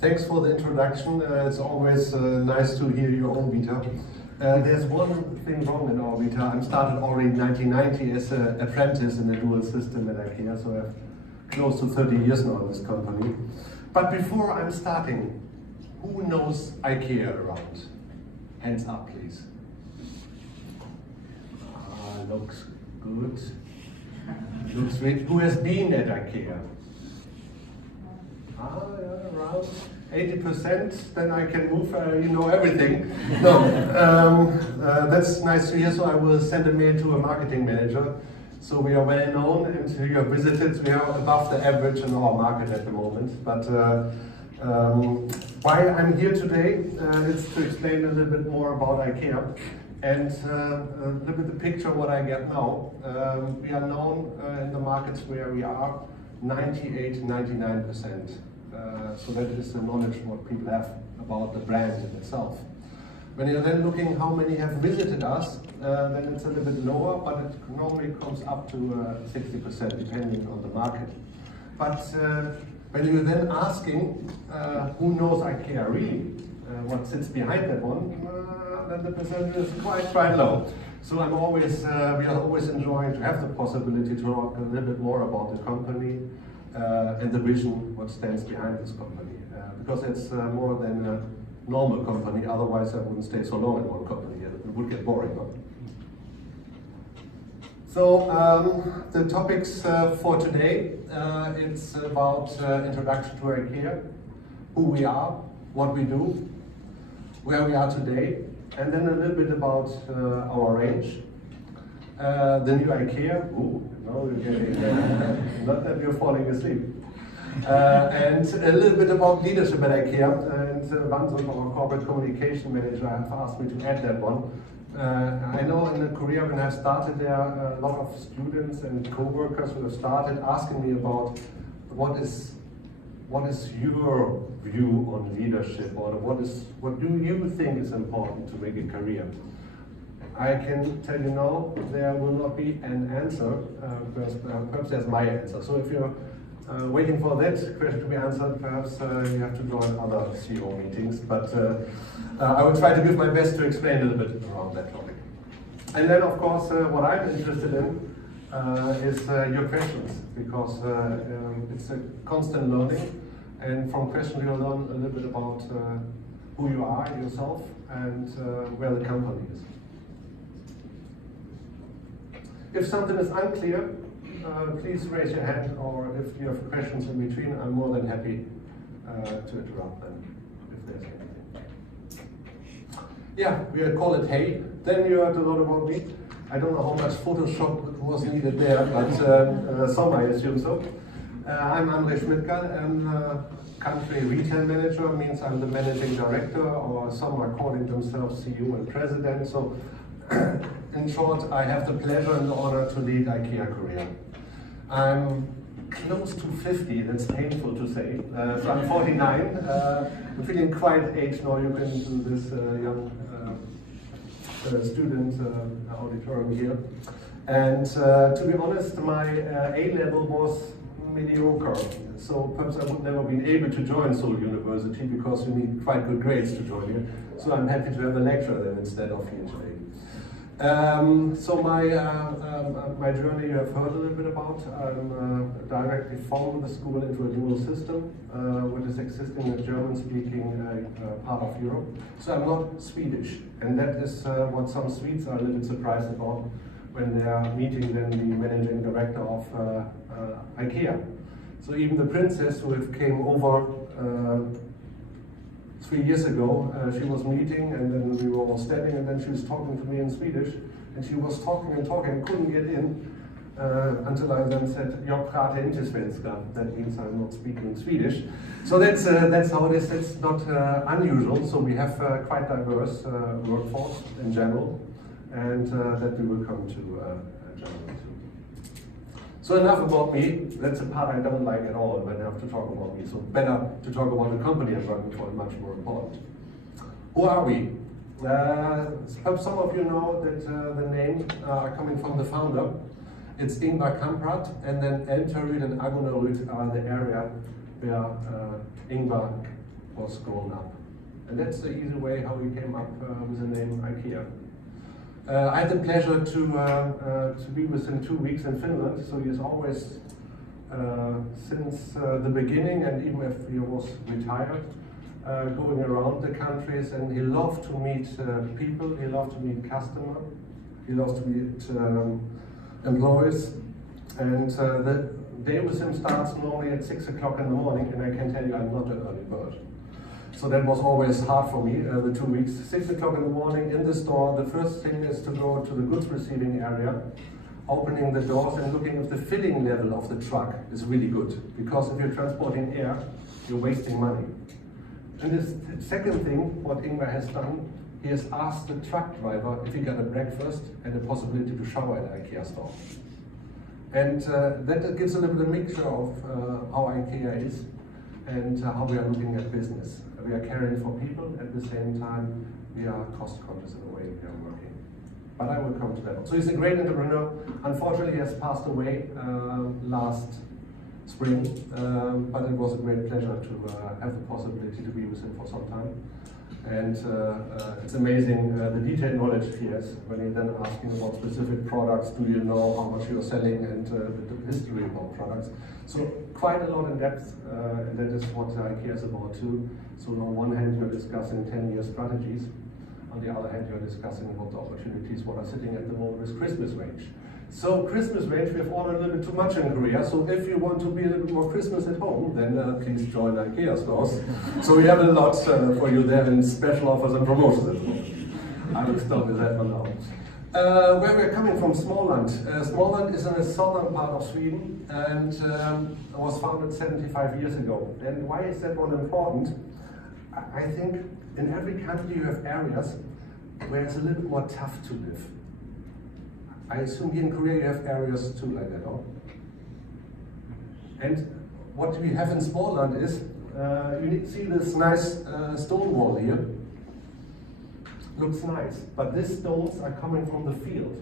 Thanks for the introduction. It's always nice to hear your own vita. There's one thing wrong in our vita. I started already in 1990 as an apprentice in the dual system at Ikea, so I have close to 30 years now in this company. But before I'm starting, who knows Ikea around? Hands up, please. Looks good. Looks great. Who has been at Ikea? Yeah, around 80%. Then I can move. You know everything. No, that's nice to hear. So I will send a mail to a marketing manager. So we are well known, and you have visited. We are above the average in our market at the moment. But why I'm here today is to explain a little bit more about Ikea. And look at the picture what I get now. We are known in the markets where we are 98-99%. So that is the knowledge what people have about the brand in itself. When you're then looking how many have visited us, then it's a little bit lower, but it normally comes up to 60% depending on the market. But when you're then asking who knows Ikea really, what sits behind that one, then the percentage is quite low. So I'm always, we are always enjoying to have the possibility to talk a little bit more about the company and the vision, what stands behind this company. Because it's more than a normal company, otherwise I wouldn't stay so long in one company, it would get boring. Huh? So the topics for today, it's about introduction to Ikea, who we are, what we do, where we are today, and then a little bit about our range. The new Ikea, now you're getting, not that you're falling asleep. And a little bit about leadership at Ikea, and Vanzo, our corporate communication manager, have asked me to add that one. I know in Korea when I started there, a lot of students and co-workers who have started asking me about what is your view on leadership, or what do you think is important to make a career? I can tell you now, there will not be an answer, because perhaps there's my answer. So if you're waiting for that question to be answered, perhaps you have to join other CEO meetings, but I will try to give my best to explain a little bit around that topic. And then of course, what I'm interested in is your questions, because it's a constant learning, and from questions you'll learn a little bit about who you are yourself and where the company is. If something is unclear, please raise your hand, or if you have questions in between, I'm more than happy to interrupt them if there's anything. Yeah, we call it Hey. Then you heard a lot about me. I don't know how much Photoshop was needed there, but some I assume so. I'm Andre Schmidtgall. I'm country retail manager, means I'm the managing director, or some are calling themselves CEO and president. So in short, I have the pleasure and the honor to lead Ikea Korea. I'm close to 50, that's painful to say. So I'm 49. I'm feeling quite aged now. You can do this young student auditorium here. And to be honest, my A-level was mediocre. So perhaps I would never been able to join Seoul University, because you need quite good grades to join here. So I'm happy to have a lecturer then instead of here today. So my journey you have heard a little bit about. I'm directly from the school into a dual system, which is existing in the German-speaking part of Europe. So I'm not Swedish, and that is what some Swedes are a little bit surprised about when they are meeting then the managing director of Ikea. So even the princess who came over 3 years ago, she was meeting, and then we were all standing, and then she was talking to me in Swedish, and she was talking and talking, couldn't get in until I then said, "Jag pratar inte svenska." That means I'm not speaking Swedish. So that's how it is. It's not unusual. So we have quite diverse workforce in general, and that we will come to Germany too. So enough about me. That's a part I don't like at all when I have to talk about me. So better to talk about the company I'm working for, much more important. Who are we? Perhaps some of you know that the name are coming from the founder. It's Ingvar Kamprad, and then Elterud and Agunnarud are the area where Ingvar was grown up. And that's the easy way how we came up with the name Ikea. I had the pleasure to be with him 2 weeks in Finland, so he's always, since the beginning, and even if he was retired, going around the countries, and he loved to meet people, he loved to meet customers, he loves to meet employees, and the day with him starts normally at 6 o'clock in the morning, and I can tell you I'm not an early bird. So that was always hard for me, the 2 weeks. 6 o'clock in the morning in the store, the first thing is to go to the goods receiving area, opening the doors and looking if the filling level of the truck is really good. Because if you're transporting air, you're wasting money. And the second thing, what Ingvar has done, he has asked the truck driver if he got a breakfast and the possibility to shower at the Ikea store. And that gives a little bit of mixture of how Ikea is and how we are looking at business. We are caring for people, at the same time we are cost conscious in the way we are working. But I will come to that. So he's a great entrepreneur. Unfortunately, he has passed away last spring, but it was a great pleasure to have the possibility to be with him for some time. And it's amazing the detailed knowledge he has when he then asking about specific products. Do you know how much you're selling, and the history about products? So quite a lot in depth, and that is what Ikea is about too. So on one hand you're discussing 10-year strategies, on the other hand you're discussing what the opportunities what are sitting at the moment with Christmas range. So Christmas range, we have ordered a little bit too much in Korea, so if you want to be a little bit more Christmas at home, then please join Ikea stores. So we have a lot for you there in special offers and promotions at the moment. I will stop with that for now. Where we're coming from, Småland. Småland is in the southern part of Sweden and was founded 75 years ago. And why is that one important? I think in every country you have areas where it's a little bit more tough to live. I assume here in Korea you have areas too like that, no? And what we have in Småland is, you see this nice stone wall here. Looks nice, but these stones are coming from the field.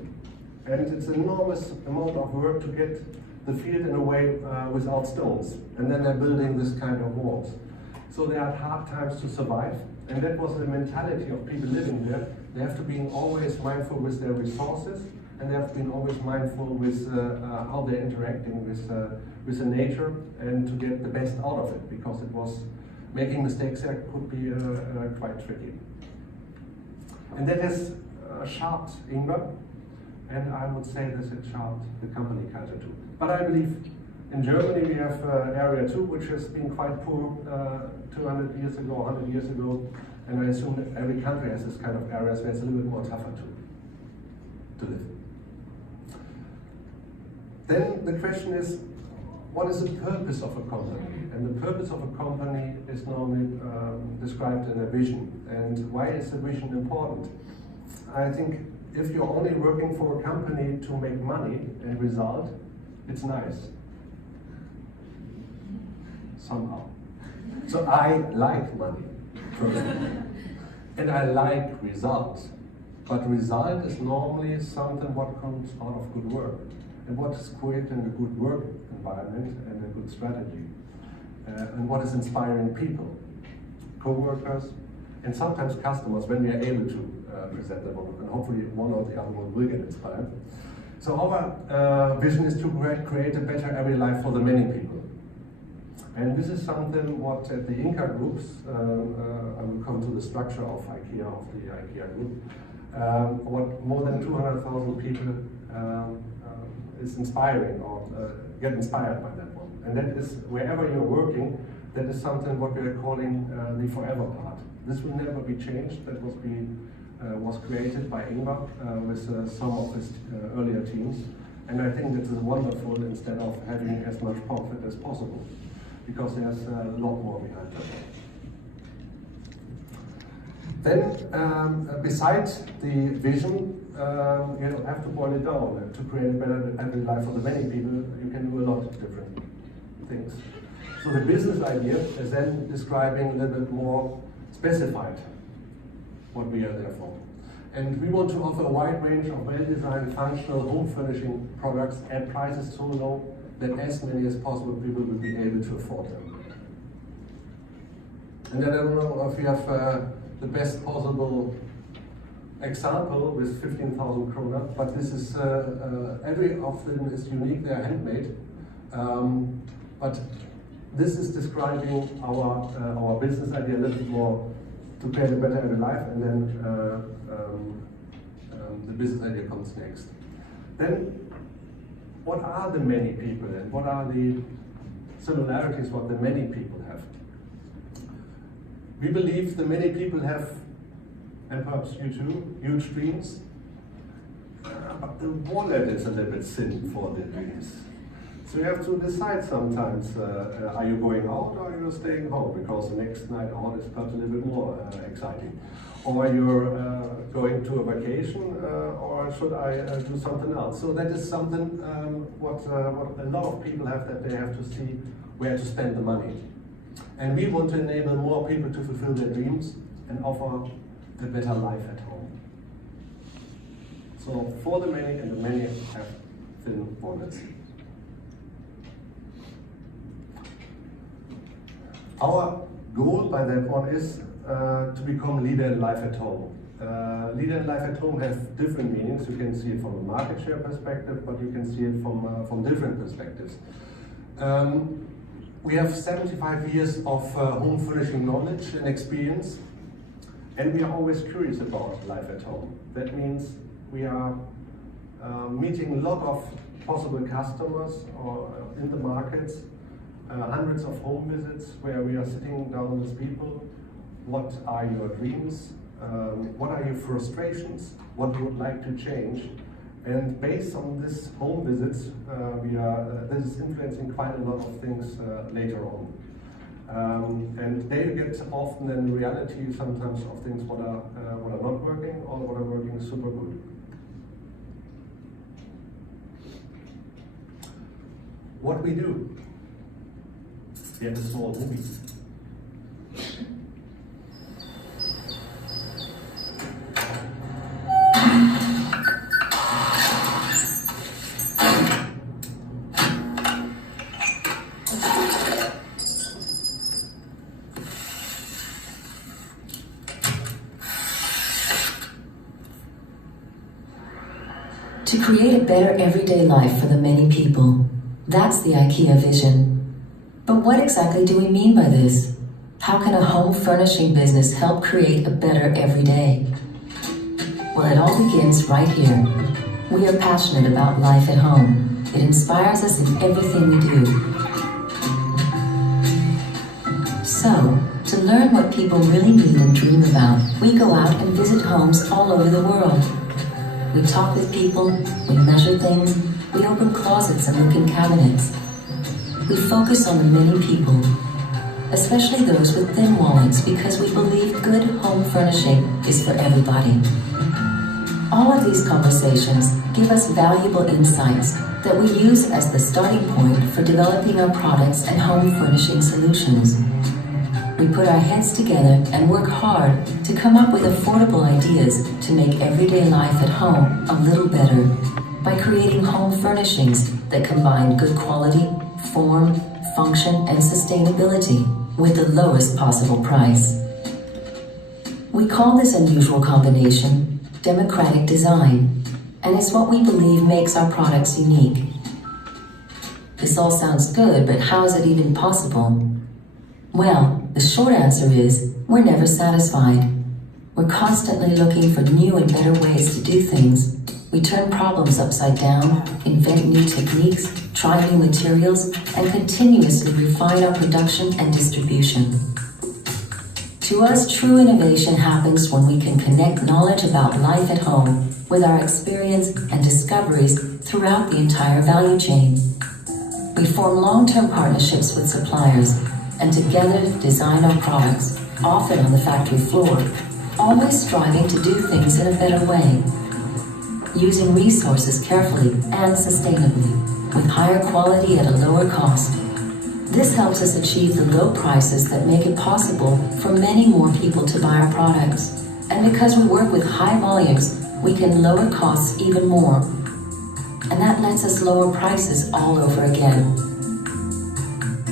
And it's an enormous amount of work to get the field in a way without stones. And then they're building this kind of walls. So they had hard times to survive. And that was the mentality of people living there. They have to be always mindful with their resources, and they have been always mindful with how they're interacting with the nature and to get the best out of it, because it was making mistakes there could be quite tricky. And that has shaped Ingvar, and I would say this has shaped the company culture too. But I believe in Germany we have area 2, which has been quite poor 200 years ago, 100 years ago, and I assume that every country has this kind of areas where it's a little bit more tougher to live. Then the question is, what is the purpose of a company? And the purpose of a company is normally described in a vision. And why is the vision important? I think if you're only working for a company to make money and result, it's nice. Somehow. So I like money, personally. And I like results. But result is normally something what comes out of good work. And what is creating a good work environment and a good strategy. And what is inspiring people, co-workers, and sometimes customers when we are able to present them, and hopefully one or the other one will get inspired. So our vision is to create a better every life for the many people. And this is something what at the Inca groups, I will come to the structure of Ikea, of the Ikea group, what more than 200,000 people is inspiring or get inspired by that one. And that is, wherever you're working, that is something what we are calling the forever part. This will never be changed. That was created by Ingvar with some of his earlier teams. And I think this is wonderful instead of having as much profit as possible, because there's a lot more behind that. Then, besides the vision, you have to boil it down. To create a better every life for the many people, you can do a lot of different things. So the business idea is then describing a little bit more specified what we are there for. And we want to offer a wide range of well-designed, functional home furnishing products at prices so low that as many as possible people will be able to afford them. And then I don't know if you have the best possible example with 15,000 krona, but this is, every of them is unique, they are handmade. But this is describing our business idea a little bit more, to create a better every life, and then the business idea comes next. Then, what are the many people and what are the similarities what the many people have? We believe the many people have, and perhaps you too, huge dreams, but the wallet is a little bit thin for the dreams. So you have to decide sometimes, are you going out or are you staying home? Because the next night out is perhaps a little bit more exciting. Or you're going to a vacation, or should I do something else? So that is something what a lot of people have, that they have to see where to spend the money. And we want to enable more people to fulfill their dreams and offer a better life at home. So for the many, and the many have thin wallets. Our goal by that one is to become leader in life at home. Leader in life at home has different meanings. You can see it from a market share perspective, but you can see it from different perspectives. We have 75 years of home furnishing knowledge and experience, and we are always curious about life at home. That means we are meeting a lot of possible customers or in the markets, hundreds of home visits where we are sitting down with people. What are your dreams? What are your frustrations? What you would like to change? And based on this home visits, this is influencing quite a lot of things later on. And they get often in reality sometimes of things what are not working or what are working super good. What we do? We have a small movie. To create a better everyday life for the many people. That's the Ikea vision. But what exactly do we mean by this? How can a home furnishing business help create a better everyday? Well, it all begins right here. We are passionate about life at home. It inspires us in everything we do. So, to learn what people really need and dream about, we go out and visit homes all over the world. We talk with people, we measure things, we open closets and look in cabinets. We focus on the many people, especially those with thin wallets, because we believe good home furnishing is for everybody. All of these conversations give us valuable insights that we use as the starting point for developing our products and home furnishing solutions. We put our heads together and work hard to come up with affordable ideas to make everyday life at home a little better by creating home furnishings that combine good quality, form, function, and sustainability with the lowest possible price. We call this unusual combination democratic design, and it's what we believe makes our products unique. This all sounds good, but how is it even possible? Well, the short answer is, we're never satisfied. We're constantly looking for new and better ways to do things. We turn problems upside down, invent new techniques, try new materials, and continuously refine our production and distribution. To us, true innovation happens when we can connect knowledge about life at home with our experience and discoveries throughout the entire value chain. We form long-term partnerships with suppliers and together design our products, often on the factory floor, always striving to do things in a better way, using resources carefully and sustainably, with higher quality at a lower cost. This helps us achieve the low prices that make it possible for many more people to buy our products. And because we work with high volumes, we can lower costs even more. And that lets us lower prices all over again.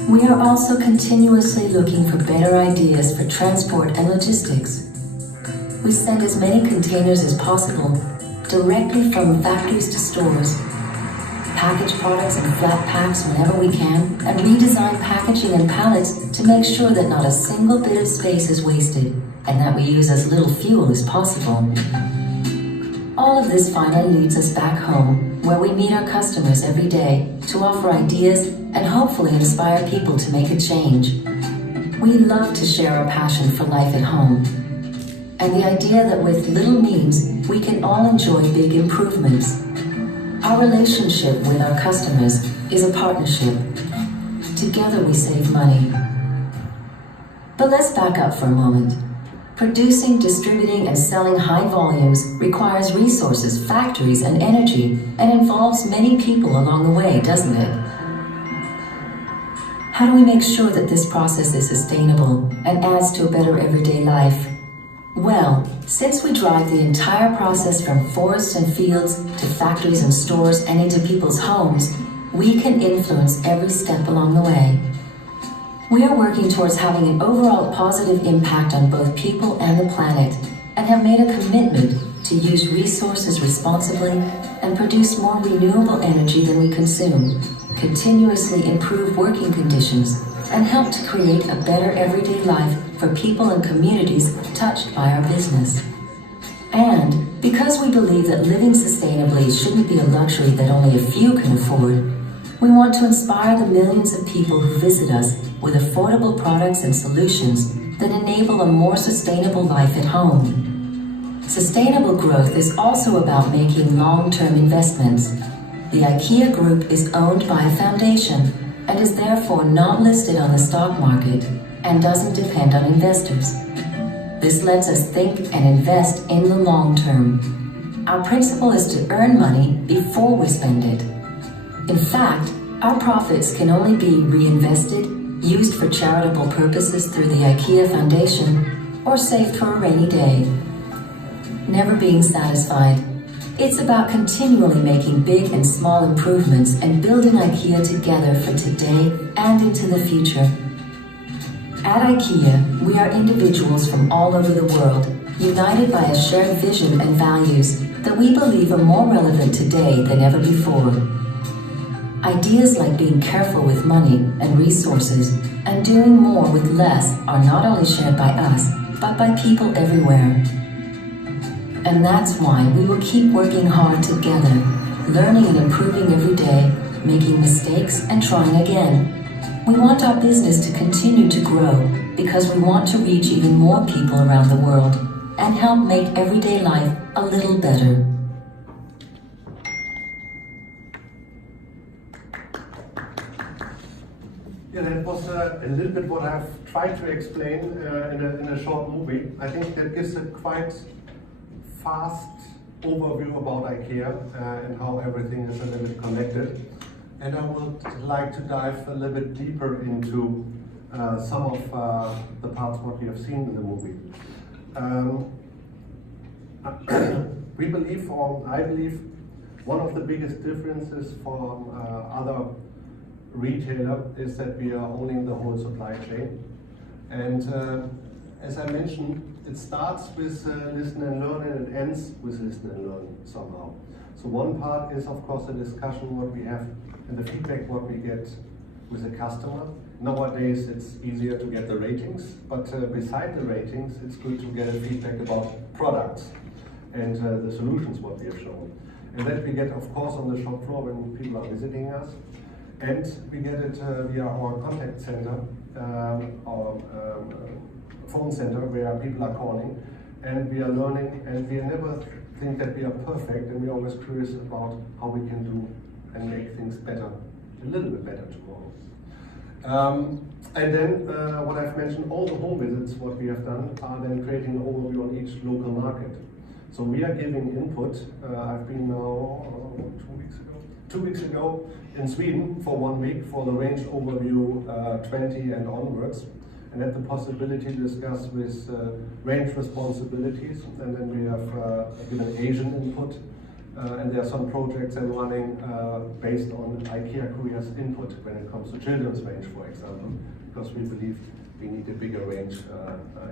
We are also continuously looking for better ideas for transport and logistics. We send as many containers as possible directly from factories to stores, package products in flat packs whenever we can, and redesign packaging and pallets to make sure that not a single bit of space is wasted and that we use as little fuel as possible. All of this finally leads us back home, where we meet our customers every day to offer ideas and hopefully inspire people to make a change. We love to share our passion for life at home, and the idea that with little means, we can all enjoy big improvements. Our relationship with our customers is a partnership. Together we save money. But let's back up for a moment. Producing, distributing, and selling high volumes requires resources, factories, and energy, and involves many people along the way, doesn't it? How do we make sure that this process is sustainable and adds to a better everyday life? Well, since we drive the entire process from forests and fields to factories and stores and into people's homes, we can influence every step along the way. We are working towards having an overall positive impact on both people and the planet, and have made a commitment to use resources responsibly and produce more renewable energy than we consume, continuously improve working conditions, and help to create a better everyday life for people and communities touched by our business. And because we believe that living sustainably shouldn't be a luxury that only a few can afford, we want to inspire the millions of people who visit us with affordable products and solutions that enable a more sustainable life at home. Sustainable growth is also about making long-term investments. The Ikea Group is owned by a foundation and is therefore not listed on the stock market and doesn't depend on investors. This lets us think and invest in the long term. Our principle is to earn money before we spend it. In fact, our profits can only be reinvested, used for charitable purposes through the IKEA Foundation, or saved for a rainy day. Never being satisfied. It's about continually making big and small improvements and building IKEA together for today and into the future. At IKEA, we are individuals from all over the world, united by a shared vision and values that we believe are more relevant today than ever before. Ideas like being careful with money and resources and doing more with less are not only shared by us, but by people everywhere. And that's why we will keep working hard together, learning and improving every day, making mistakes and trying again. We want our business to continue to grow because we want to reach even more people around the world and help make everyday life a little better. Yeah, that was a little bit what I've tried to explain in a short movie. I think that gives a quite fast overview about IKEA and how everything is a little bit connected. And I would like to dive a little bit deeper into some of the parts what we have seen in the movie. We believe, or I believe, one of the biggest differences from other retailer is that we are owning the whole supply chain. And as I mentioned, it starts with listen and learn and it ends with listen and learn somehow. So one part is of course a discussion what we have and the feedback what we get with the customer. Nowadays it's easier to get the ratings, but beside the ratings it's good to get a feedback about products and the solutions what we have shown. And that we get of course on the shop floor when people are visiting us. And we get it via our contact center, our phone center where people are calling, and we are learning, and we never think that we are perfect, and we're always curious about how we can do and make things better, a little bit better tomorrow. And then what I've mentioned, all the home visits what we have done are then creating an overview on each local market. So we are giving input. I've been now 2 weeks ago in Sweden for 1 week for the range overview 20 and onwards, and had the possibility to discuss with range responsibilities, and then we have given Asian input and there are some projects I'm running based on Ikea Korea's input when it comes to children's range, for example, because we believe we need a bigger range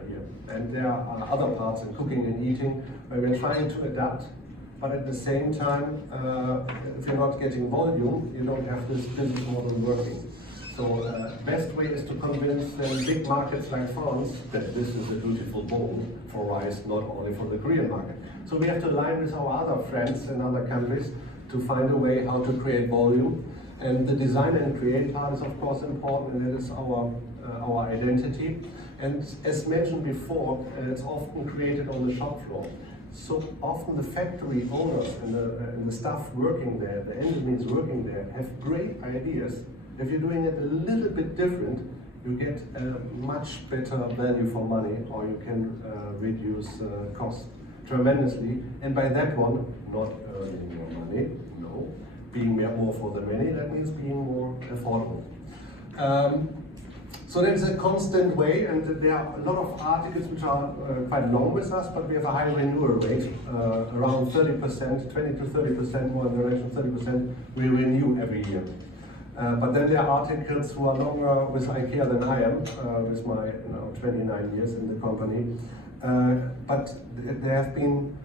here. And there are other parts in cooking and eating where we're trying to adapt, but at the same time, if you're not getting volume, you don't have this business model working. So best way is to convince big markets like France that this is a beautiful bowl for rice, not only for the Korean market. So we have to align with our other friends in other countries to find a way how to create volume. And the design and create part is of course important, and it is our identity. And as mentioned before, it's often created on the shop floor. So often the factory owners and the staff working there, the engineers working there, have great ideas. If you're doing it a little bit different, you get a much better value for money, or you can reduce costs tremendously. And by that one, not earning more money, no. Being more for the many, that means being more affordable. So there's a constant way, and there are a lot of articles which are quite long with us, but we have a high renewal rate, around 30%, 20 to 30%, more in the range of 30%, we renew every year. But then there are articles who are longer with Ikea than I am, with my 29 years in the company. But there have been,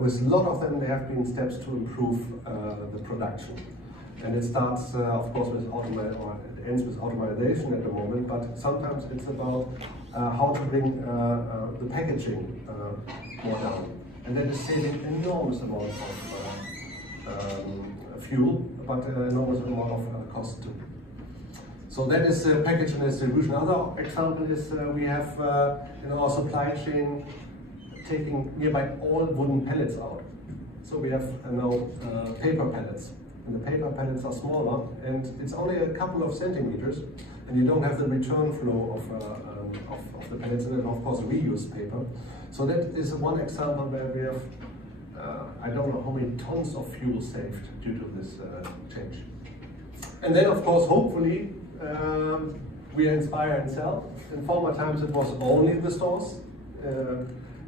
with a lot of them, there have been steps to improve the production. And it starts, of course, with automation, or it ends with automation at the moment, but sometimes it's about how to bring the packaging more down. And that is saving enormous amount of fuel, but enormous amount of cost too. So that is package and distribution. Another example is we have in our supply chain taking nearby all wooden pallets out. So we have now paper pallets. And the paper pallets are smaller, and it's only a couple of centimeters, and you don't have the return flow of the pallets, and then of course reuse paper. So that is one example where we have I don't know how many tons of fuel saved due to this change. And then of course, hopefully, we inspire and sell. In former times it was only the stores,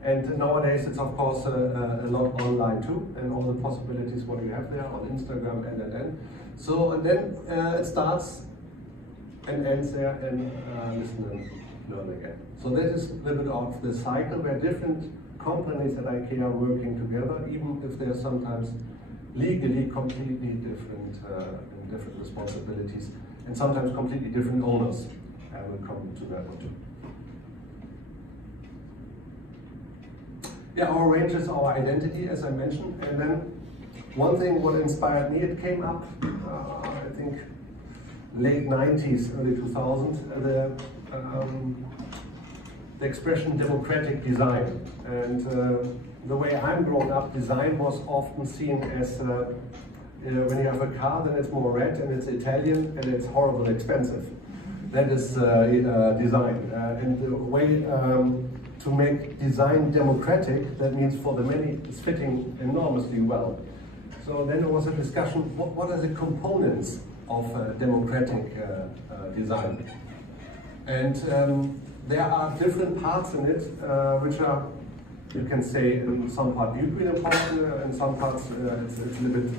and nowadays it's of course a lot online too, and all the possibilities what you have there on Instagram and. So and then it starts and ends there, and listen and learn again. So that is a little bit of the cycle where different companies at Ikea are working together, even if they are sometimes legally completely different and different responsibilities, and sometimes completely different owners. I will come to that one too. Yeah, our range is our identity, as I mentioned, and then one thing what inspired me, it came up, I think, late 90s, early 2000s, the expression democratic design. And the way I'm grown up, design was often seen as when you have a car, then it's more red and it's Italian and it's horribly expensive. That is design. And the way to make design democratic, that means for the many, it's fitting enormously well. So then there was a discussion, what are the components of democratic design? And there are different parts in it, which are, you can say, in some part equally important, in some parts it's a little bit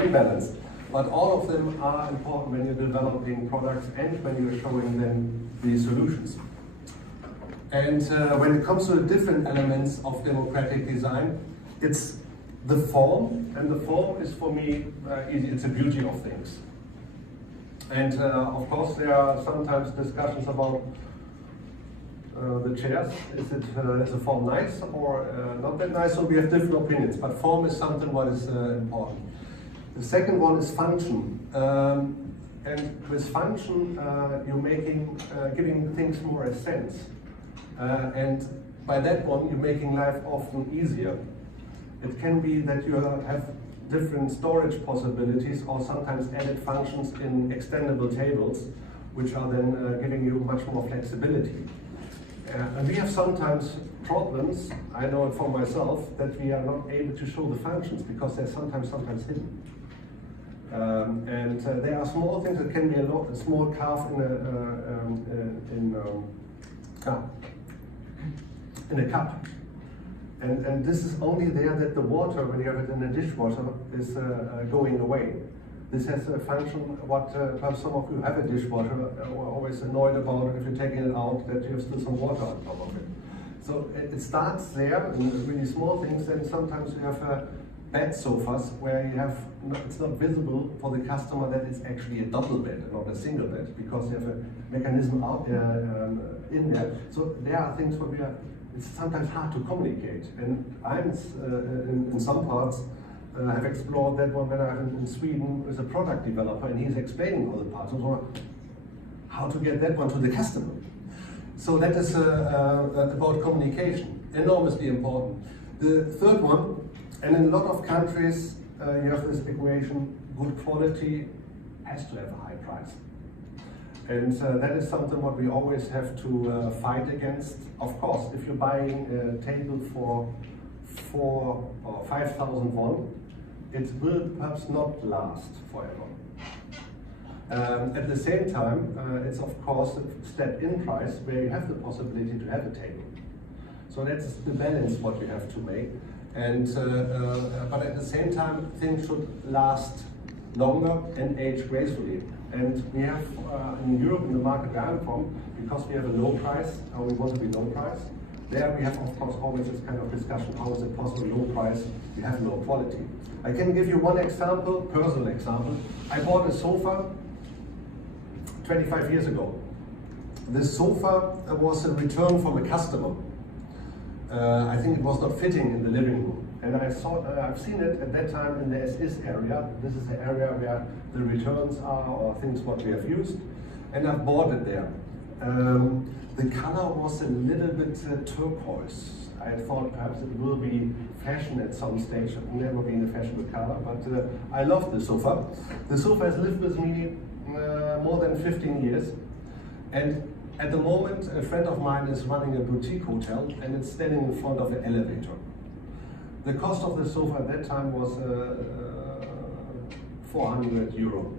unbalanced. But all of them are important when you're developing products and when you're showing them the solutions. And when it comes to the different elements of democratic design, it's the form, and the form is for me, it's a beauty of things. And of course there are sometimes discussions about the chairs. Is the form nice or not that nice? So we have different opinions, but form is something what is important. The second one is function. And with function, you're giving things more a sense. And by that one, you're making life often easier. It can be that you have different storage possibilities or sometimes added functions in extendable tables, which are then giving you much more flexibility. And we have sometimes problems, I know it for myself, that we are not able to show the functions because they're sometimes hidden. And there are small things that can be a small carve in a cup. And this is only there that the water, when you have it in the dishwasher, is going away. This has a function, what perhaps some of you have a dishwasher, are always annoyed about if you're taking it out, that you have still some water on top of it. So it starts there in really small things, and sometimes you have bed sofas where you have, it's not visible for the customer that it's actually a double bed and not a single bed, because you have a mechanism out in there. So there are things where it's sometimes hard to communicate. And I'm in some parts have explored that one when I'm in Sweden with a product developer, and he's explaining all the parts, so how to get that one to the customer. So that is about communication, enormously important. The third one, and in a lot of countries you have this equation, good quality has to have a high price. And that is something what we always have to fight against. Of course, if you're buying a table for 4,000 or 5,000 won, it will perhaps not last forever. At the same time, it's of course a step in price where you have the possibility to have a table. So that's the balance what you have to make. And but at the same time, things should last longer and age gracefully. And we have in Europe, in the market where I'm from, because we have a low price, and we want to be low price, there we have of course always this kind of discussion, how is it possible low price, we have low quality. I can give you one example, personal example. I bought a sofa 25 years ago. This sofa was a return from a customer. I think it was not fitting in the living room. And I've seen it at that time in the SS area. This is the area where the returns are, or things what we have used. And I've bought it there. The color was a little bit turquoise. I thought perhaps it will be fashion at some stage. I've never been a fashion with color, but I love the sofa. The sofa has lived with me more than 15 years. And at the moment, a friend of mine is running a boutique hotel, and it's standing in front of an elevator. The cost of the sofa at that time was 400 euro.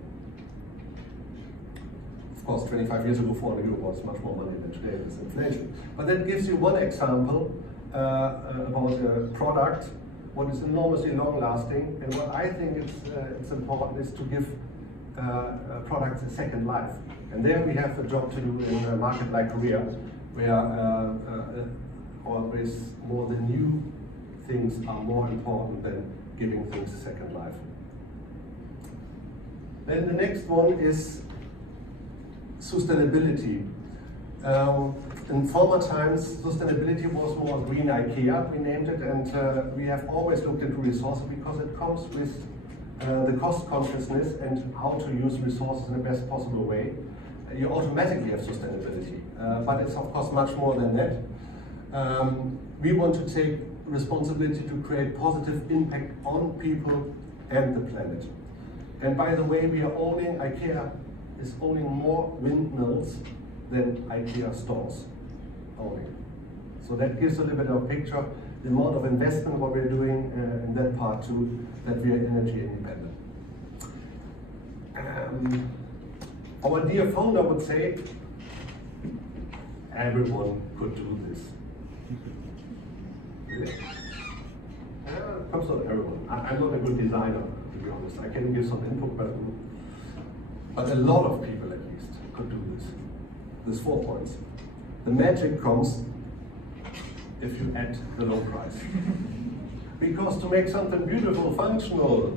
Of course, 25 years ago, 400 euro was much more money than today with inflation. But that gives you one example about a product, what is enormously long-lasting, and what I think it's important is to give products a second life. And there we have a job to do in a market like Korea, where always more the new things are more important than giving things a second life. Then the next one is sustainability. In former times, sustainability was more green Ikea, we named it, and we have always looked into resources because it comes with the cost consciousness and how to use resources in the best possible way. You automatically have sustainability, but it's of course much more than that. We want to take responsibility to create positive impact on people and the planet. And by the way, we are owning, Ikea is owning more windmills than Ikea stores owning. So that gives a little bit of a picture, the amount of investment what we're doing in that part too, that we are energy independent. Our dear founder would say, everyone could do this. Perhaps not everyone. I'm not a good designer, to be honest. I can give some input, but a lot of people at least could do this. There's 4 points. The magic comes if you add the low price. Because to make something beautiful, functional,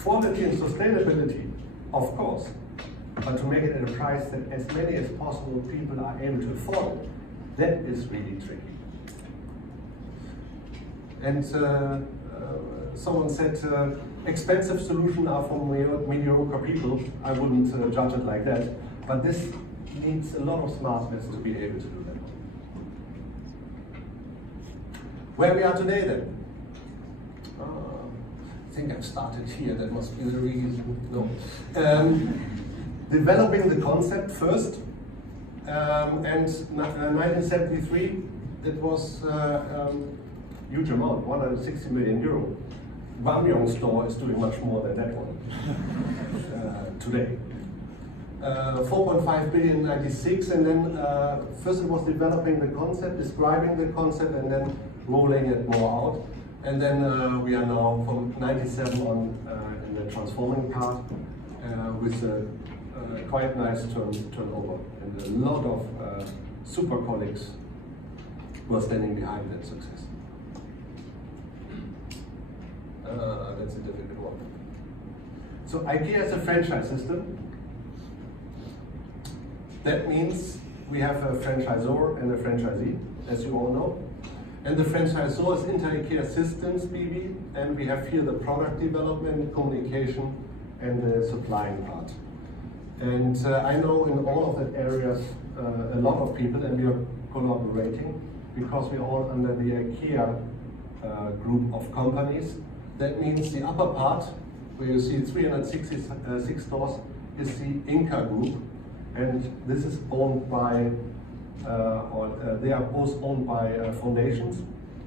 quality and sustainability, of course, but to make it at a price that as many as possible people are able to afford it, that is really tricky. And someone said, expensive solutions are for mediocre people. I wouldn't judge it like that, but this needs a lot of smartness to be able to do that. Where we are today then? I think I've started here, that must be the reason. No. Developing the concept first, and 1973, it was huge amount, 160 million euro. Bamyong store is doing much more than that one today. 4.5 billion in 96, and then first it was developing the concept, describing the concept, and then rolling it more out. And then we are now from 97 on in the transforming part with a quite nice turnover, and a lot of super colleagues who are standing behind that success. That's a difficult one. So Ikea is a franchise system. That means we have a franchisor and a franchisee, as you all know. And the franchisor is Inter-Ikea Systems BV, and we have here the product development, communication, and the supplying part. And I know in all of that areas a lot of people, and we are collaborating because we're all under the Ikea group of companies. That means the upper part, where you see 366 stores, is the Inca group, and this is owned by, they are both owned by foundations.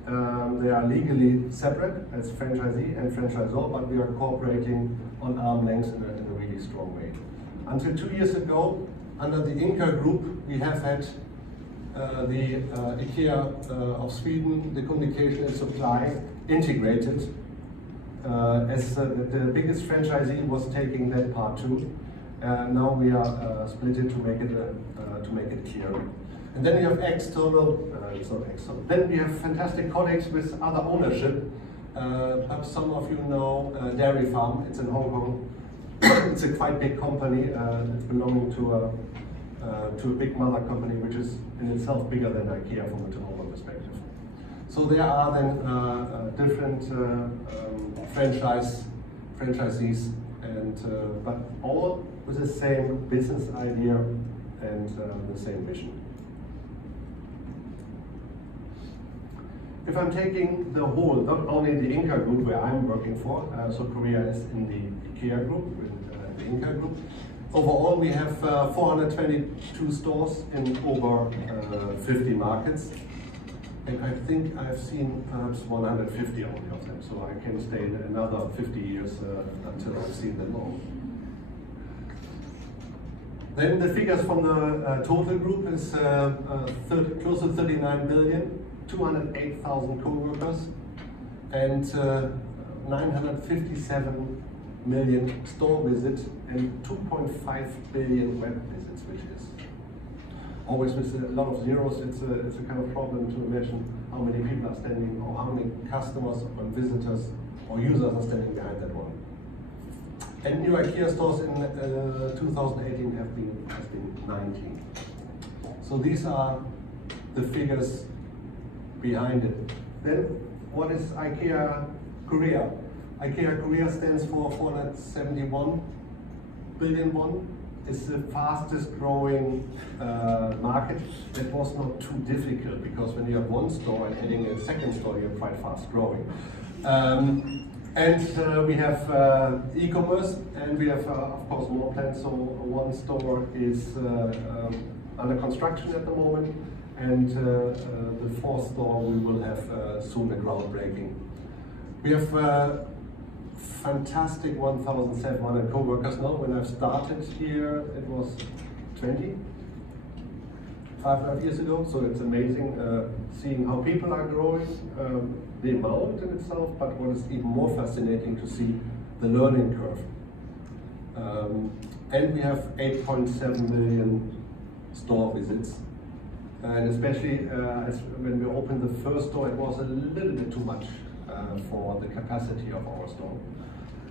They are legally separate as franchisee and franchisor, but we are cooperating on arm's length in a really strong way. Until 2 years ago, under the Inca group, we have had the Ikea of Sweden, the communication and supply integrated. As the biggest franchisee was taking that part too. Now we are split it to make it clear. And then we have external, it's not external. Then we have fantastic colleagues with other ownership. Perhaps some of you know Dairy Farm. It's in Hong Kong. It's a quite big company. It's belonging to a big mother company, which is in itself bigger than Ikea from a turnover perspective. So there are then different franchisees, and but all with the same business idea and the same vision. If I'm taking the whole, not only the Inca group where I'm working for, so Korea is in the Ikea group, the Inca group. Overall, we have 422 stores in over 50 markets. And I think I've seen perhaps 150 only of them, so I can stay another 50 years until I've seen them all. Then the figures from the total group is close to 39 billion, 208,000 co-workers, and 957 million store visits, and 2.5 billion web visits, which is always with a lot of zeros. It's a kind of problem to imagine how many people are standing, or how many customers or visitors or users are standing behind that one. And new Ikea stores in 2018 has been 19. So these are the figures behind it. Then what is Ikea Korea? Ikea Korea stands for 471 billion won. It's the fastest growing market. It was not too difficult, because when you have one store and adding a second store, you're quite fast growing. And we have e-commerce, and we have of course more plans. So one store is under construction at the moment, and the fourth store we will have soon a groundbreaking. We have fantastic 1,700 co-workers now. When I've started here, it was 5 years ago, so it's amazing seeing how people are growing, the amount in itself, but what is even more fascinating to see the learning curve. And we have 8.7 million store visits, and especially when we opened the first store, it was a little bit too much for the capacity of our store.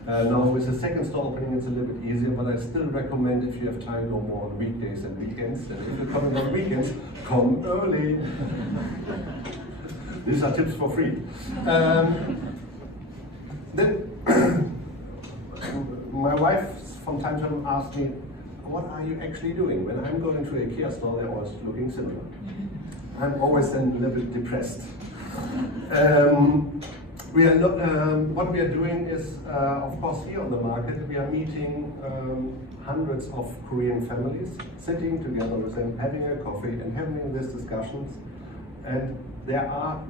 Now with the second store opening, it's a little bit easier, but I still recommend, if you have time, go more on weekdays and weekends. And if you're coming on weekends, come early. These are tips for free. Then my wife from time to time asks me, what are you actually doing? When I'm going to a Ikea store, they're always looking similar. I'm always then a little bit depressed. What we are doing is, of course, here on the market, we are meeting hundreds of Korean families, sitting together with them, having a coffee and having these discussions. And there are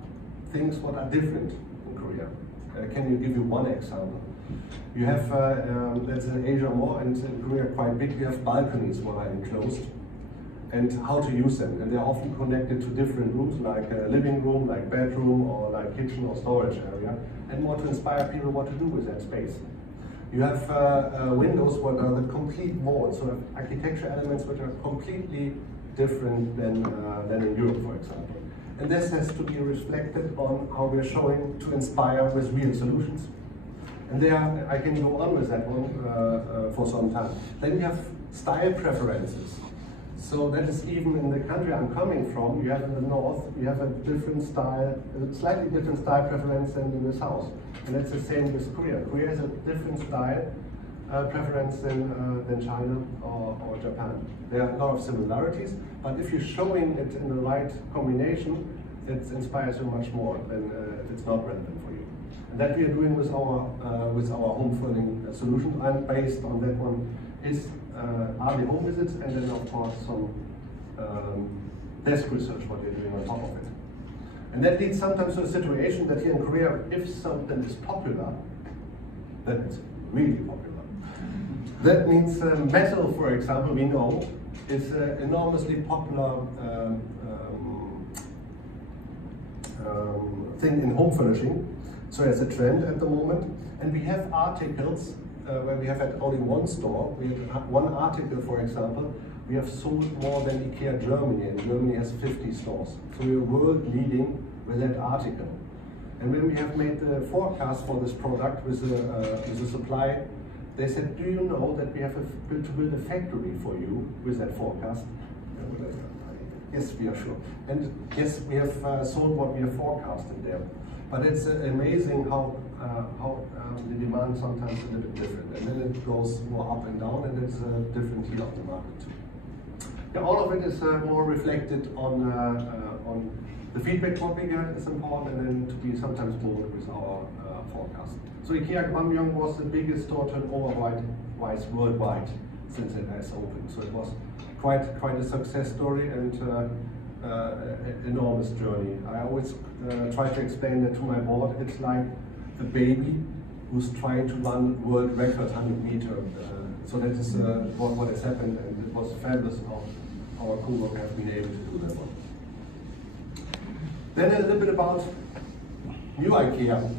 things what are different in Korea. Can you give you one example? You have, that's in Asia more, and in Korea quite big, you have balconies what are enclosed, and how to use them. And they're often connected to different rooms, like a living room, like bedroom, or like kitchen or storage area, and more to inspire people what to do with that space. You have windows what are the complete walls, so architecture elements which are completely different than in Europe, for example. And this has to be reflected on how we're showing to inspire with real solutions. And there, I can go on with that one for some time. Then you have style preferences. So that is even in the country I'm coming from, you have in the north, you have a different style, a slightly different style preference than in the south. And that's the same with Korea. Korea has a different style preference than China or Japan. There are a lot of similarities, but if you're showing it in the right combination, it inspires you much more than it's not relevant for you. And that we are doing with our home furnishing solution, and based on that one is are the home visits, and then of course some desk research what we're doing on top of it. And that leads sometimes to a situation that here in Korea, if something is popular, then it's really popular. That means metal, for example, we know is an enormously popular thing in home furnishing. So it's a trend at the moment. And we have articles where we have had only one store. We have one article, for example, we have sold more than Ikea Germany, and Germany has 50 stores. So we're world leading with that article. And when we have made the forecast for this product with the supply, they said, do you know that we have to build a factory for you with that forecast? Yes, we are sure. And yes, we have sold what we have forecasted there. But it's amazing how the demand sometimes is a little bit different. And then it goes more up and down, and it's a different here of the market. Yeah, all of it is more reflected on the feedback what we get is important, and then to be sometimes bold with our forecast. So Ikea Gwamyeong was the biggest store turnover-wise worldwide since it has opened. So it was quite a success story and an enormous journey. I always try to explain that to my board. It's like a baby who's trying to run world record 100-meter. So that is what has happened, and it was fabulous how our co-worker have been able to do that one. Then a little bit about new Ikea.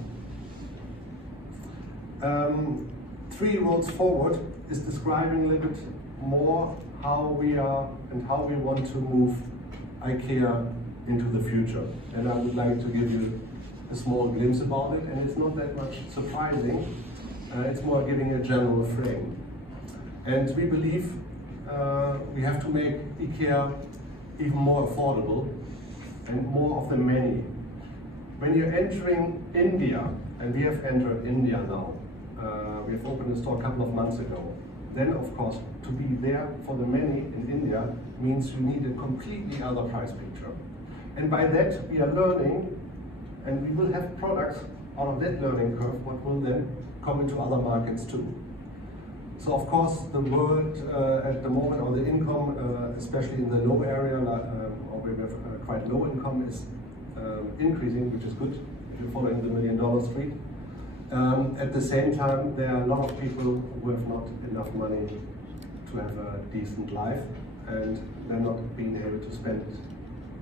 3 roads forward is describing a little bit more how we are and how we want to move Ikea into the future. And I would like to give you a small glimpse about it, and it's not that much surprising. It's more giving a general frame. And we believe we have to make Ikea even more affordable and more of the many. When you're entering India, and we have entered India now, we have opened a store a couple of months ago, then of course to be there for the many in India means you need a completely other price picture. And by that we are learning, and we will have products out of that learning curve what will then come into other markets too. So of course the world at the moment, or the income, especially in the low area, or where we have quite low income, is increasing, which is good if you're following the $1 million street. At the same time, there are a lot of people who have not enough money to have a decent life, and they're not being able to spend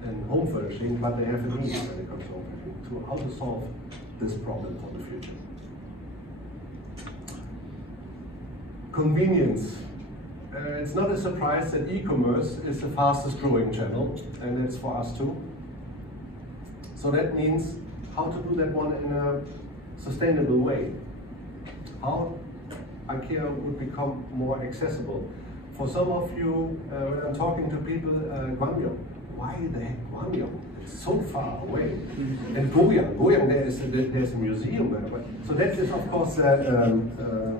in home furnishing, but they have a need when it comes to home furnishing, to how to solve this problem for the future. Convenience. It's not a surprise that e-commerce is the fastest growing channel, and it's for us too. So that means how to do that one in a sustainable way. How Ikea would become more accessible. For some of you, when I'm talking to people, Gwamyeong, why the heck Gwamyeong? It's so far away. And Goyang, there's a museum there. So that is, of course,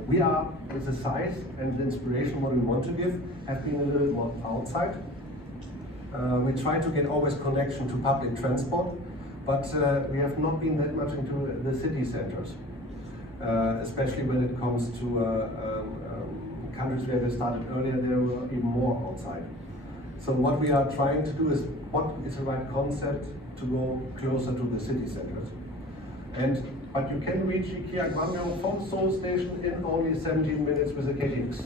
we are, with the size and the inspiration what we want to give, have been a little more outside. We try to get always connection to public transport, but we have not been that much into the city centers, especially when it comes to countries where we started earlier, they were even more outside. So what we are trying to do is, what is the right concept to go closer to the city centers? But you can reach Ikea Gwangyo from Seoul Station in only 17 minutes with a KTX.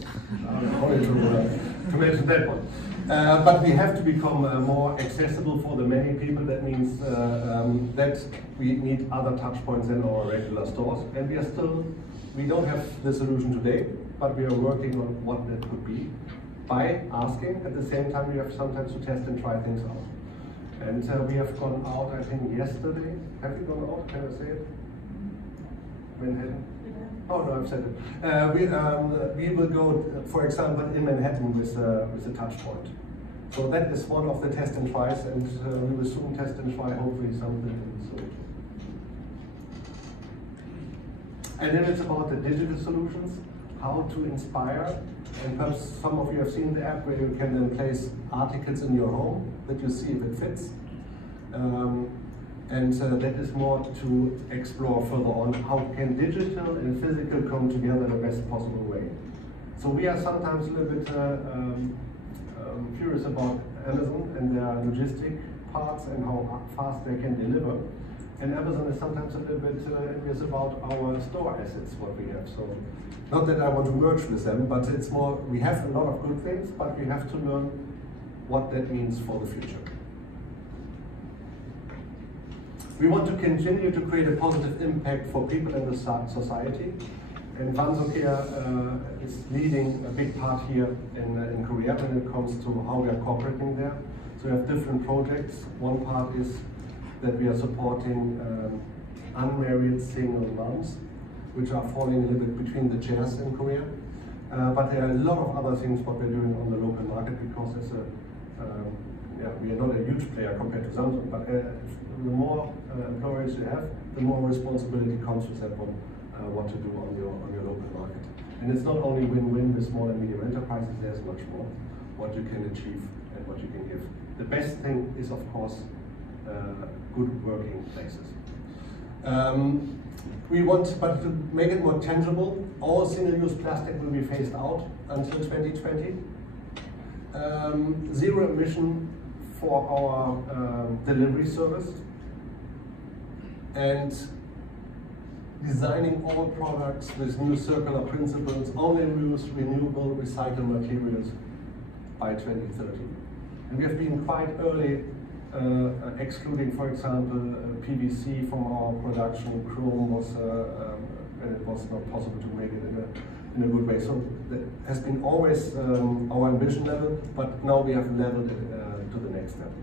Only to mention that one. But we have to become more accessible for the many people. That means that we need other touch points than our regular stores. And we don't have the solution today, but we are working on what that could be by asking. At the same time, we have sometimes to test and try things out. And we have gone out, I think, yesterday. Have you gone out? Can I say it? Manhattan? Oh no, I've said it. We will go, for example, in Manhattan with a touch point. So that is one of the test and tries, and we will soon test and try, hopefully, something soon. And then it's about the digital solutions, how to inspire. And perhaps some of you have seen the app where you can then place articles in your home that you see if it fits. That is more to explore further on how can digital and physical come together in the best possible way. So we are sometimes a little bit curious about Amazon and their logistic parts and how fast they can deliver. And Amazon is sometimes a little bit envious about our store assets, what we have. So not that I want to merge with them, but it's more, we have a lot of good things, but we have to learn what that means for the future. We want to continue to create a positive impact for people in the society. And Ikea is leading a big part here in Korea when it comes to how we are cooperating there. So we have different projects. One part is that we are supporting unmarried single moms, which are falling a little bit between the chairs in Korea. But there are a lot of other things what we're doing on the local market, because we are not a huge player compared to Samsung, but the more employees you have, the more responsibility comes with that one, what to do on your local market. And it's not only win-win with small and medium enterprises, there's much more what you can achieve and what you can give. The best thing is, of course, good working places. We want, but to make it more tangible, all single-use plastic will be phased out until 2020. Zero emission for our delivery service, and designing all products with new circular principles, only use renewable recycled materials by 2030. And we have been quite early excluding, for example, PVC from our production. Chrome was, and it was not possible to make it in a good way. So that has been always our ambition level, but now we have leveled it to the next level.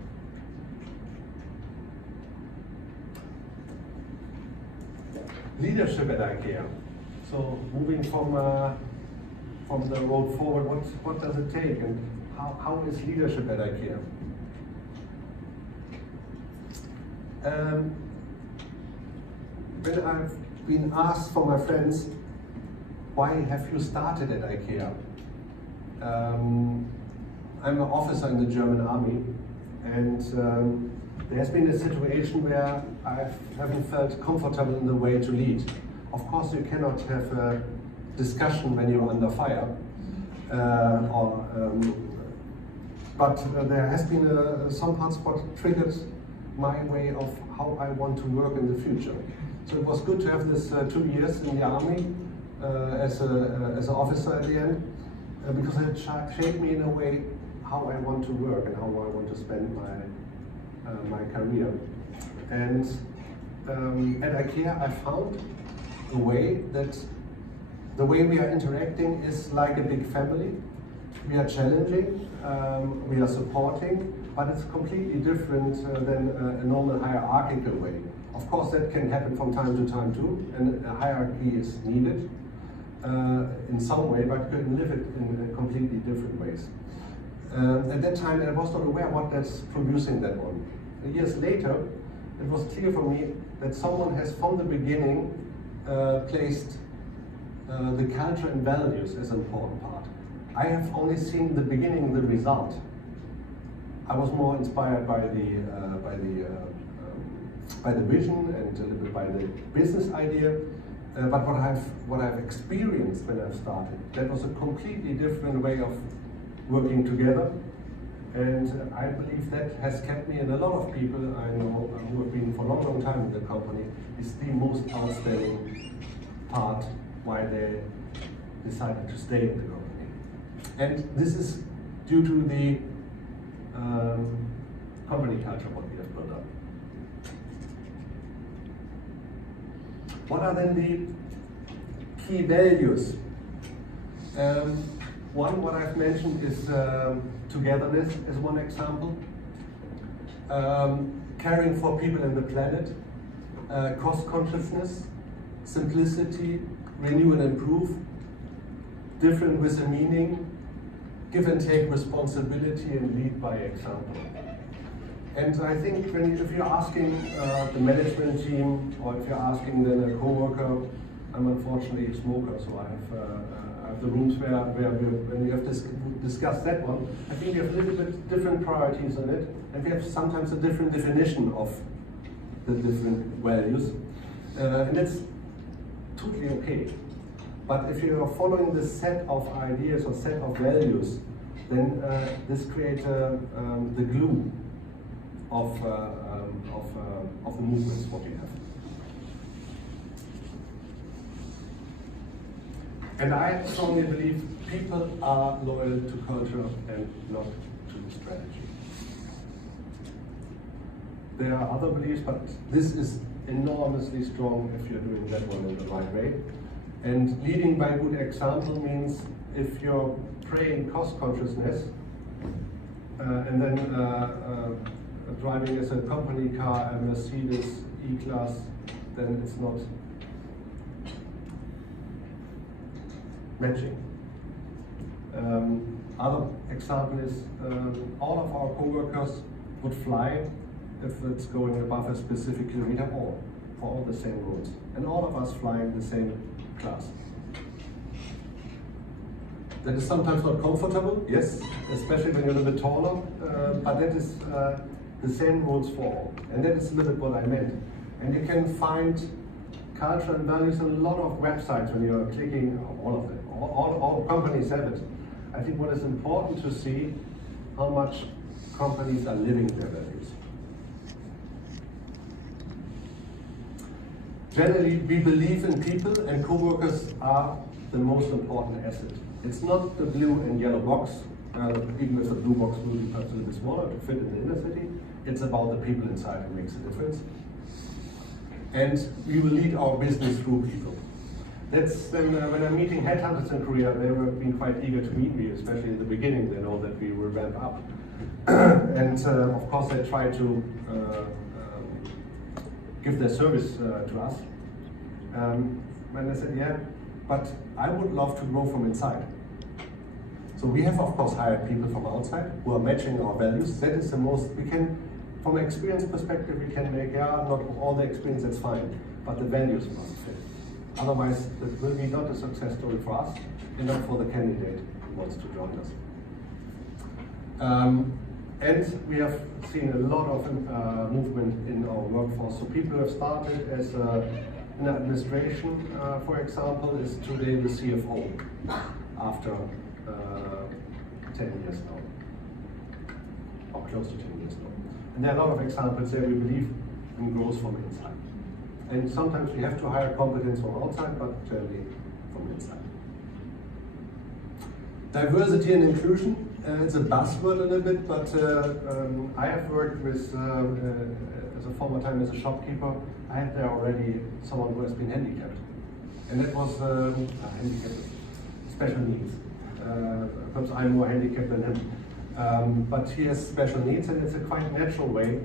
Leadership at Ikea. So moving from the road forward, what does it take, and how is leadership at Ikea? When I've been asked from my friends, why have you started at Ikea? I'm an officer in the German army, and there has been a situation where I haven't felt comfortable in the way to lead. Of course, you cannot have a discussion when you're under fire, but there has been some parts what triggered my way of how I want to work in the future. So it was good to have this 2 years in the army as an officer at the end, because it shaped me in a way how I want to work and how I want to spend my career. And at Ikea I found a way that the way we are interacting is like a big family. We are challenging, we are supporting, but it's completely different than a normal hierarchical way. Of course, that can happen from time to time too, and a hierarchy is needed in some way, but you can live it in completely different ways. At that time, I was not aware what that's producing that one. Years later, it was clear for me that someone has from the beginning placed the culture and values as an important part. I have only seen the beginning, the result. I was more inspired by the vision and a little bit by the business idea. But what I've experienced when I've started, that was a completely different way of working together. And I believe that has kept me, and a lot of people I know who have been for a long long time in the company is the most outstanding part why they decided to stay in the company. And this is due to the company culture what we have built up. What are then the key values? One, what I've mentioned is togetherness as one example. Caring for people and the planet, cost consciousness, simplicity, renew and improve, different with a meaning, give and take responsibility, and lead by example. And I think if you're asking the management team, or if you're asking then a co-worker, I'm unfortunately a smoker, so I have the rooms where when we have discussed that one, I think we have a little bit different priorities on it, and we have sometimes a different definition of the different values, and that's totally okay. But if you are following this set of ideas or set of values, then this creates the glue of the movements what we have. And I strongly believe people are loyal to culture and not to strategy. There are other beliefs, but this is enormously strong if you're doing that one in the right way. And leading by good example means if you're praying cost consciousness and then driving as a company car a Mercedes E-Class, then it's not matching. Other example is all of our co-workers would fly if it's going above a specific kilometer, or for all the same routes. And all of us fly in the same class. That is sometimes not comfortable, yes, especially when you're a little bit taller, but that is the same rules for all. And that is a little bit what I meant. And you can find culture and values on a lot of websites when you're clicking, all of them. All companies have it. I think what is important to see how much companies are living their values. Generally, we believe in people, and co-workers are the most important asset. It's not the blue and yellow box, even if the blue box will be perhaps a little bit smaller to fit in the inner city. It's about the people inside who makes a difference. And we will lead our business through people. That's then when I'm meeting headhunters in Korea, they were being quite eager to meet me, especially in the beginning. They know that we will ramp up. And of course, they try to give their service to us. And I said, yeah, but I would love to grow from inside. So we have, of course, hired people from outside who are matching our values. That is the most, we can, from an experience perspective, we can make, yeah, not all the experience, that's fine, but the values must fit. Otherwise, that will be not a success story for us, and not for the candidate who wants to join us. And we have seen a lot of movement in our workforce. So people who have started as in administration, for example, is today the CFO after 10 years now, or close to 10 years now. And there are a lot of examples there. We believe in growth from inside. And sometimes we have to hire competence from outside, but generally from inside. Diversity and inclusion, it's a buzzword a little bit, but I have worked with, as a former time as a shopkeeper, I had there already someone who has been handicapped. And that was handicapped, special needs. Perhaps I'm more handicapped than him. But he has special needs, and it's a quite natural way.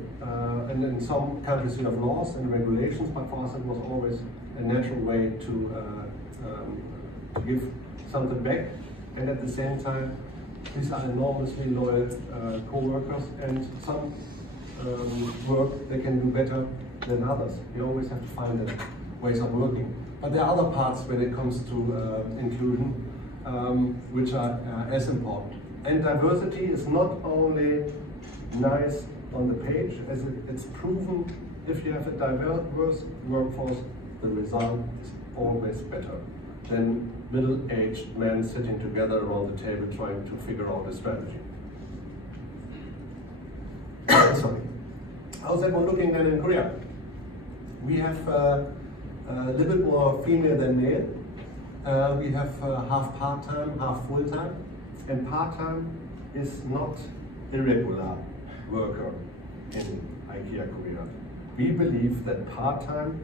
And in some countries you have laws and regulations, but for us it was always a natural way to give something back. And at the same time, these are enormously loyal co-workers, and some work they can do better than others. You always have to find ways of working. But there are other parts when it comes to inclusion, which are as important. And diversity is not only nice on the page, as it's proven if you have a diverse workforce, the result is always better than middle-aged men sitting together around the table trying to figure out a strategy. Sorry. How's everyone looking then in Korea? We have a little bit more female than male. We have half part-time, half full-time. And part-time is not irregular worker in Ikea Korea. We believe that part-time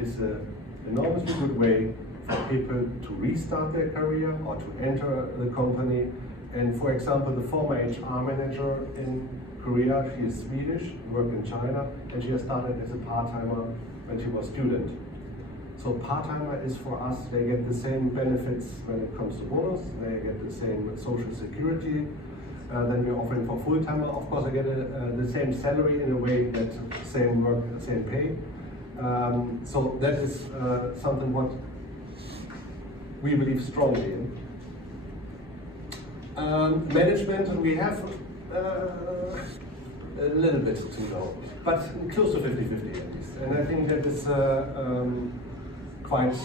is an enormously good way for people to restart their career or to enter the company. And for example, the former HR manager in Korea, she is Swedish, worked in China, and she has started as a part-timer when she was a student. So part-timer is for us, they get the same benefits when it comes to bonus, they get the same social security, then we're offering for full-timer. Of course, they get the same salary in a way, that same work, same pay. So that is something what we believe strongly in. Management, we have a little bit to go, but close to 50-50 at least. And I think that is quite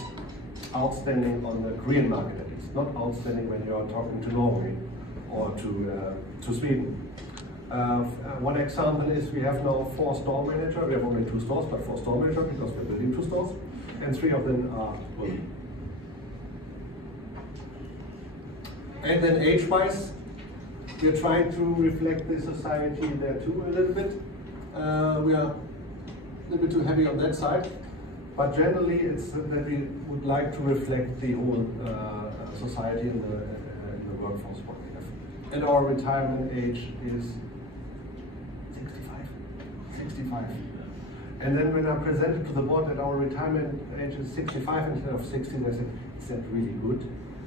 outstanding on the Korean market at least. Not outstanding when you are talking to Norway or to Sweden. One example is we have now 4 store managers. We have only 2 stores, but 4 store managers because we're building 2 stores, and 3 of them are women. And then age-wise, we're trying to reflect the society there too a little bit. We are a little bit too heavy on that side, but generally it's that we would like to reflect the whole society in the workforce what we have. And our retirement age is 65. And then when I presented to the board that our retirement age is 65 instead of 60, they said, is that really good?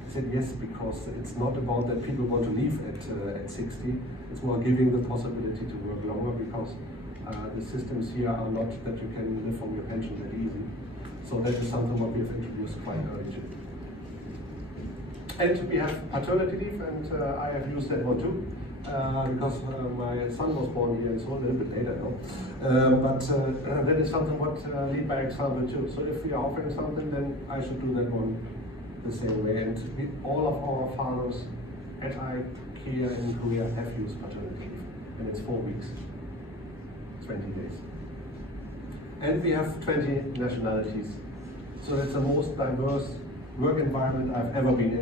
I said yes, because it's not about that people want to leave at 60. It's more giving the possibility to work longer, because the systems here are not that you can live from your pension that easy. So that is something what we have introduced quite early. And we have paternity leave, and I have used that one too, because my son was born here, so a little bit later now. But that is something what lead by example too. So if we are offering something, then I should do that one the same way. And all of our fathers at Ikea in Korea have used paternity leave, and it's 4 weeks, 20 days. And we have 20 nationalities. So it's the most diverse work environment I've ever been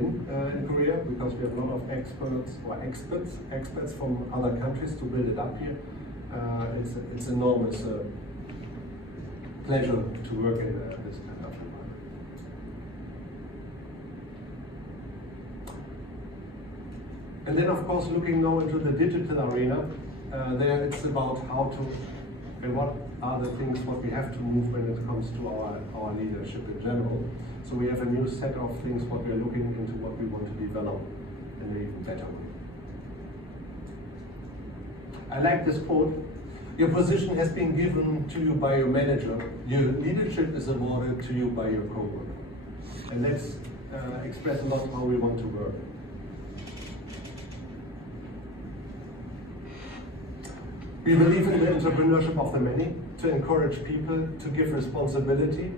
in Korea, because we have a lot of expats from other countries to build it up here. It's enormous pleasure to work in this kind of environment. And then of course looking now into the digital arena, there it's about how to, and what are the things what we have to move when it comes to our leadership in general. So we have a new set of things what we are looking into, what we want to develop in an even better way. I like this quote: your position has been given to you by your manager, your leadership is awarded to you by your coworker. And let's express a lot how we want to work. We believe in the entrepreneurship of the many, to encourage people to give responsibility,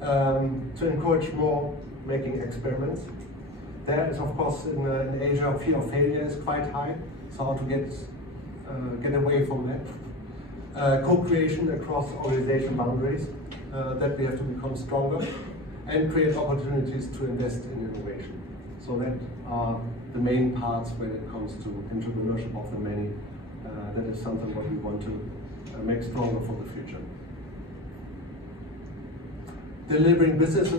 to encourage more making experiments. There is, of course, in Asia, fear of failure is quite high, so how to get away from that. Co-creation across organization boundaries, that we have to become stronger, and create opportunities to invest in innovation. So that are the main parts when it comes to entrepreneurship of the many. That is something what we want to make stronger for the future. Delivering business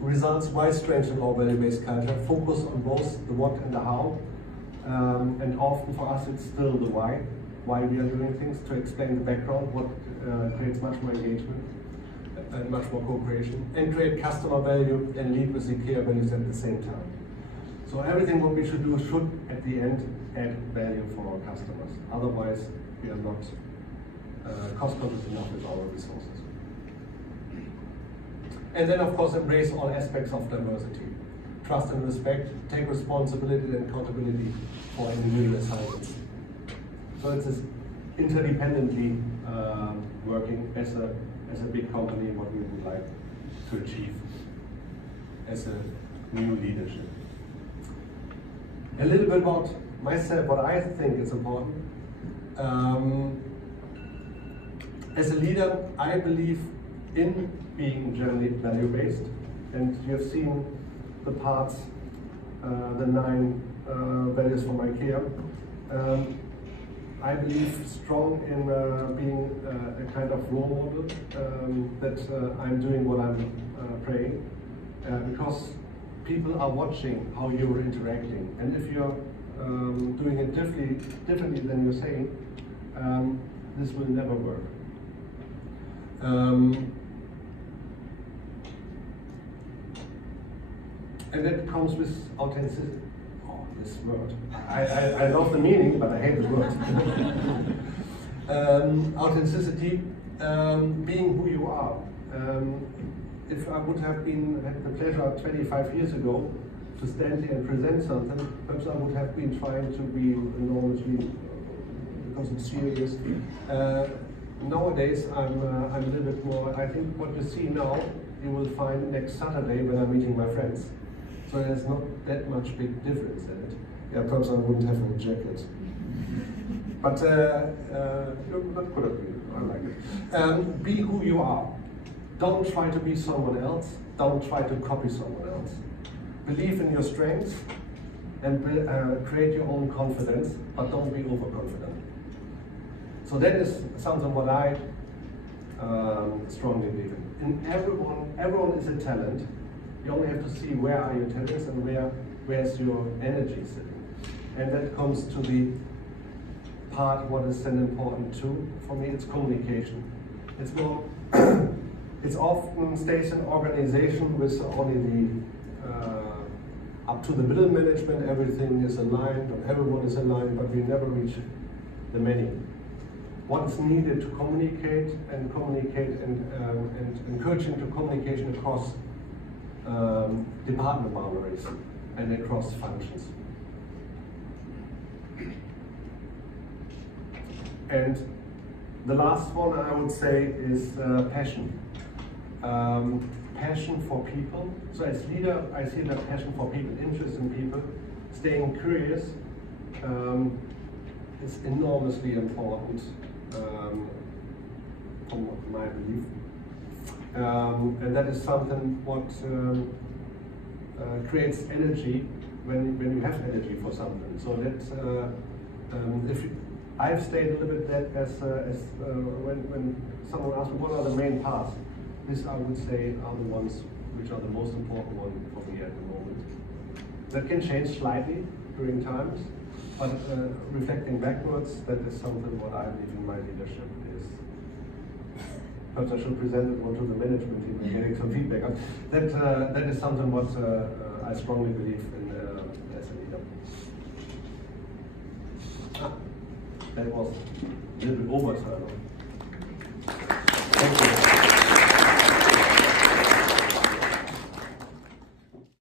results while strengthening our value-based culture, focus on both the what and the how, and often for us it's still the why we are doing things, to explain the background, what creates much more engagement and much more co-creation, and create customer value and lead with Ikea values at the same time. So everything what we should do should, at the end, add value for our customers. Otherwise, we are not cost-conscious enough with our resources. And then, of course, embrace all aspects of diversity. Trust and respect, take responsibility and accountability for individual assignments. So it's interdependently working as a big company, what we would like to achieve as a new leadership. A little bit about myself, what I think is important. As a leader, I believe in being generally value-based, and you have seen the parts, the 9 values from Ikea. I believe strong in being a kind of role model, that I'm doing what I'm praying, because people are watching how you're interacting, and if you're doing it differently than you're saying, this will never work. And that comes with authenticity. Oh, this word. I love the meaning, but I hate the word. Authenticity, being who you are. If I would have had the pleasure 25 years ago to stand here and present something, perhaps I would have been trying to be enormously, because it's serious. Nowadays, I'm a little bit more. I think what you see now, you will find next Saturday when I'm meeting my friends. So there's not that much big difference in it. Yeah, perhaps I wouldn't have a jacket. But you're not good at me. I like it. Be who you are. Don't try to be someone else. Don't try to copy someone else. Believe in your strengths and create your own confidence, but don't be overconfident. So that is something what I strongly believe in. In everyone is a talent. You only have to see where are your talents and where's your energy sitting. And that comes to the part what is then important too. For me, it's communication. It's more, it often stays an organization with only the, up to the middle management, everything is aligned, or everyone is aligned, but we never reach the many. What's needed to communicate and encouraging to communication across department boundaries and across functions. And the last one I would say is passion. Passion for people. So as leader, I see that passion for people, interest in people, staying curious is enormously important from my belief. And that is something what creates energy when you have energy for something. So that if I've stayed a little bit that as when someone asks me what are the main parts, this I would say are the ones which are the most important one for me at the moment. That can change slightly during times, but reflecting backwards, that is something what I believe in my leadership is. Perhaps I should present it more to the management team and getting some feedback. That is something what I strongly believe in as a leader. That was a little bit over time.